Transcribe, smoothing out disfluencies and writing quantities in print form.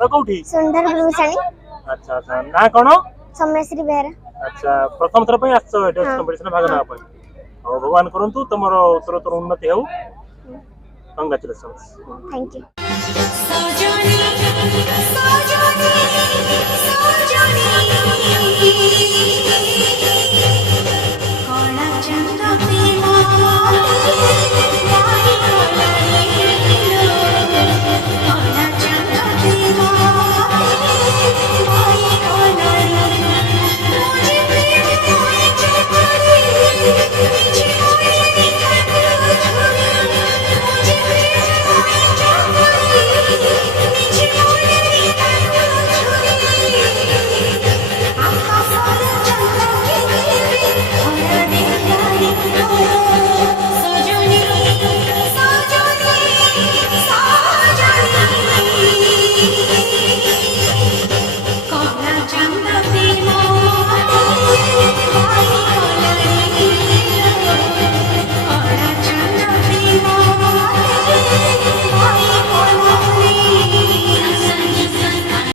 ଘର କୋଉଠି? ସୁନ୍ଦର ବ୍ରହ୍ମଚାରୀ। ଆଚ୍ଛା ଆଚ୍ଛା ନା କଣ? ସୌମ୍ୟଶ୍ରୀ ବେହେରା। ଆଚ୍ଛା ପ୍ରଥମ ଥର ପାଇଁ ଆସିଛ ଏଠି କମ୍ପିଟିସନରେ ଭାଗ ନେବା ପାଇଁ। ହଉ ଭଗବାନ କରନ୍ତୁ ତମର ଉତ୍ତରୋତ୍ତର ଉନ୍ନତି ହଉ। କଂଗ୍ରାଚୁଲେସନ୍ସ। Thank you.